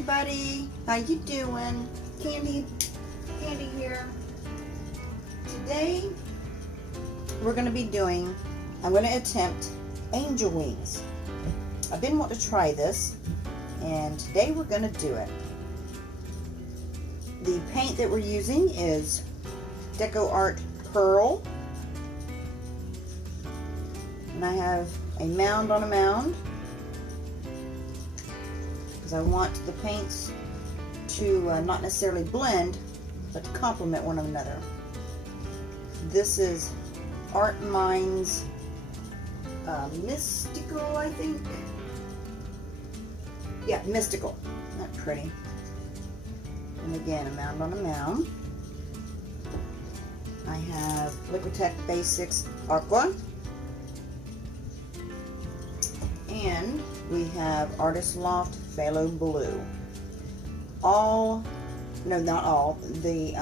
everybody. How you doing? Candy here. Today we're going to be doing, I'm going to attempt angel wings. I've been wanting to try this, and today we're going to do it. The paint that we're using is Deco Art Pearl, and I have a mound on a mound because I want the paints to not necessarily blend, but to complement one another. This is Art Minds Mystical, I think. Yeah, Mystical. Not pretty. And again, a mound on a mound. I have Liquitex Basics Aqua. And we have Artist Loft Phthalo Blue. No, not all. The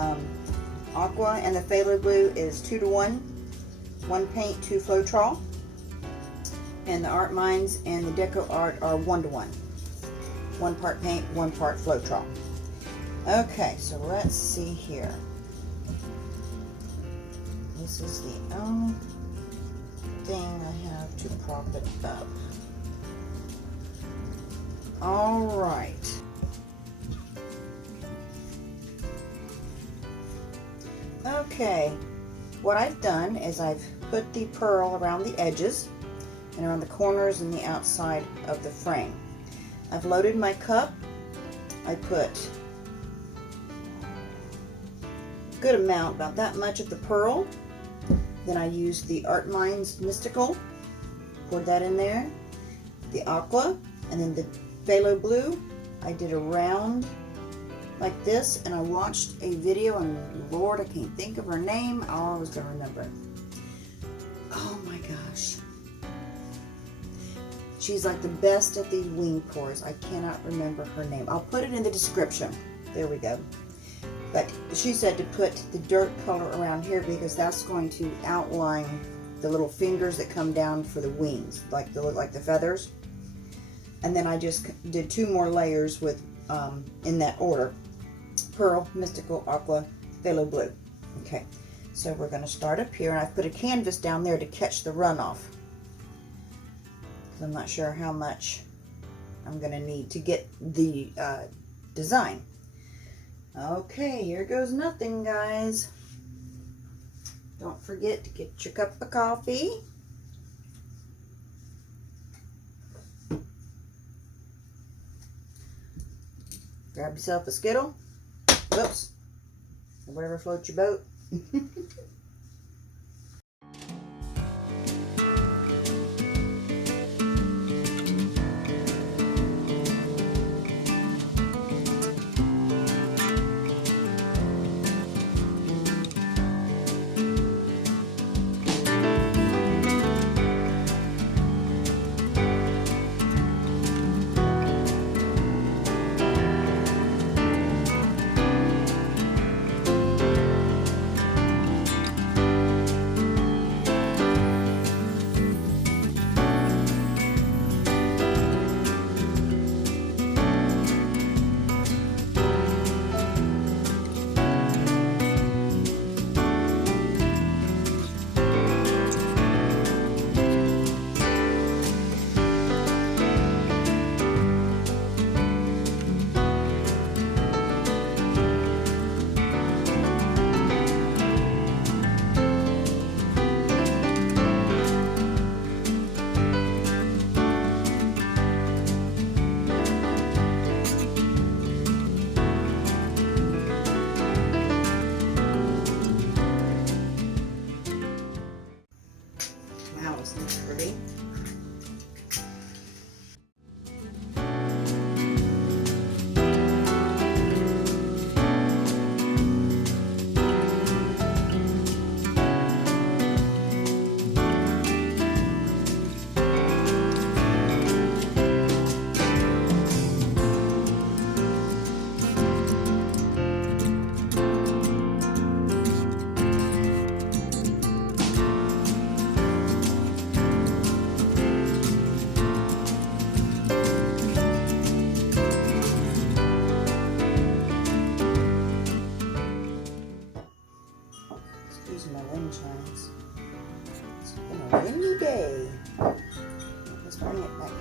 Aqua and the Phthalo Blue is 2-to-1. 1 paint, 2 flotrol. And the Art Minds and the Deco Art are 1-to-1. 1 part paint, 1 part flotrol. Okay, so let's see here. This is the only thing I have to prop it up. All right. Okay, what I've done is I've put the pearl around the edges and around the corners and the outside of the frame. I've loaded my cup. I put a good amount, about that much of the pearl. Then I used the Art Minds Mystical, poured that in there, the Aqua, and then the Phthalo Blue. I did a round like this, and I watched a video, and Lord, I can't think of her name. Oh, I was going to remember it. Oh my gosh. She's like the best at the wing pours. I cannot remember her name. I'll put it in the description. There we go. But she said to put the dirt color around here because that's going to outline the little fingers that come down for the wings, like the feathers. And then I just did 2 more layers with, in that order, Pearl, Mystical, Aqua, Phthalo Blue. Okay, so we're going to start up here, and I've put a canvas down there to catch the runoff. I'm not sure how much I'm going to need to get the design. Okay, here goes nothing, guys. Don't forget to get your cup of coffee. Grab yourself a Skittle. Whoops. Or whatever floats your boat.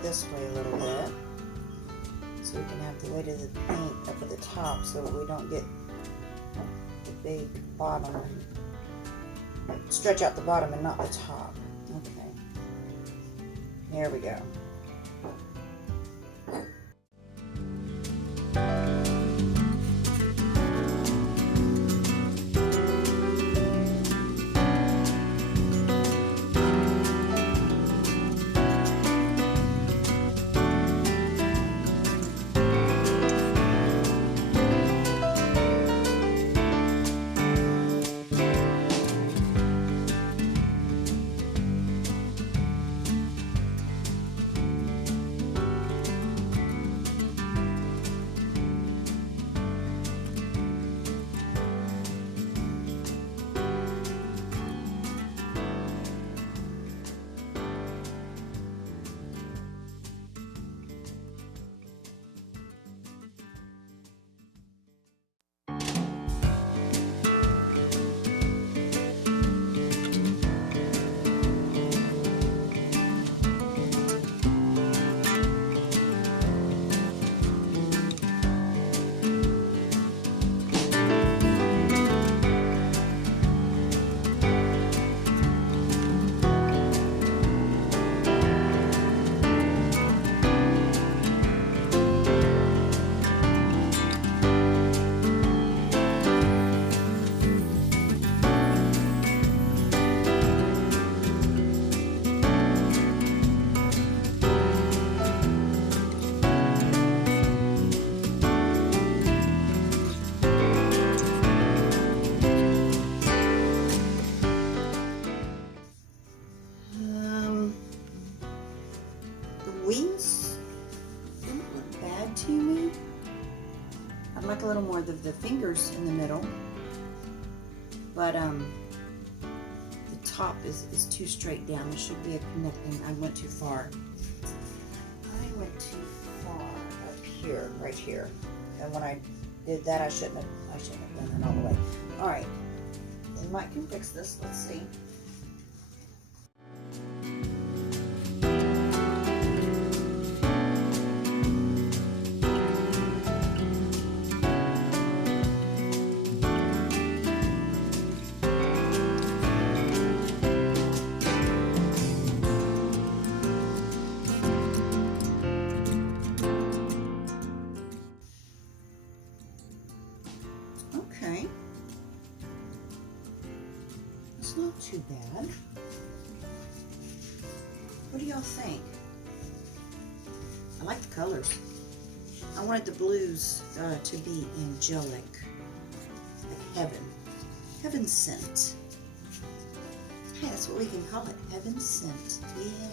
this way a little bit, so we can have the weight of the paint up at the top, so we don't get the big bottom and stretch out the bottom and not the top. Okay, there we go. Wings don't look bad to me. I'd like a little more of the fingers in the middle, but the top is too straight down. There should be a connecting. I went too far. I went too far up here, right here. And when I did that, I shouldn't have done it all the way. All right, and Mike can fix this. Let's see. Okay, it's not too bad. What do y'all think? I like the colors. I wanted the blues to be angelic, like heaven sent. Hey, that's what we can call it, heaven sent. Yeah.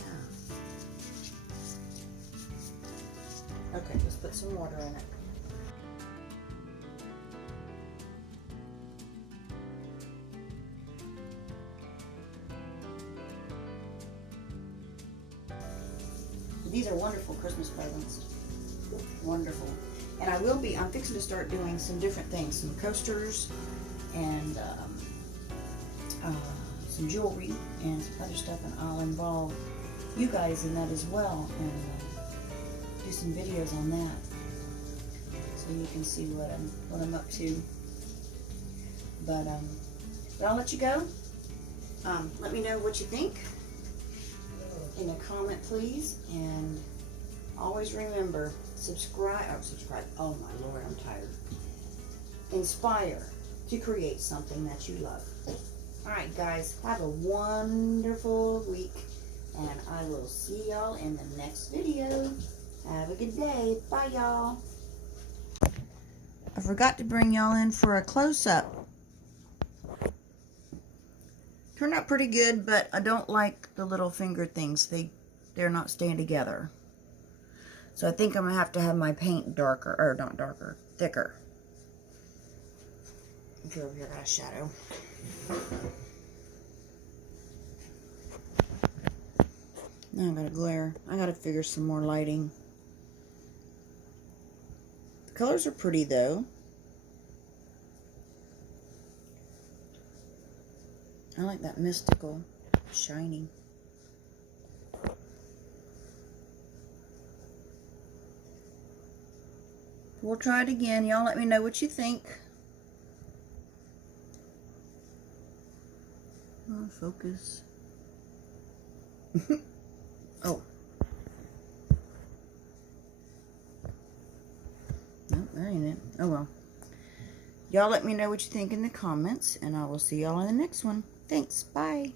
Okay, let's put some water in it. These are wonderful Christmas presents. Wonderful. And I'm fixing to start doing some different things, some coasters and some jewelry and some other stuff, and I'll involve you guys in that as well, and do some videos on that, so you can see what I'm up to. But I'll let you go. Let me know what you think in a comment, please, and always remember, subscribe. Oh my Lord, I'm tired. Inspire to create something that you love. All right, guys, have a wonderful week, and I will see y'all in the next video. Have a good day. Bye, y'all. I forgot to bring y'all in for a close-up. Turned out pretty good, but I don't like the little finger things. They're not staying together. So I think I'm going to have my paint darker, or not darker, thicker. Okay, over here, I got a shadow. Now I got a glare. I got to figure some more lighting. The colors are pretty, though. I like that mystical, shiny. we'll try it again. Y'all let me know what you think. Oh, focus. Oh. Nope, that ain't it. Oh well. Y'all let me know what you think in the comments, and I will see y'all in the next one. Thanks. Bye.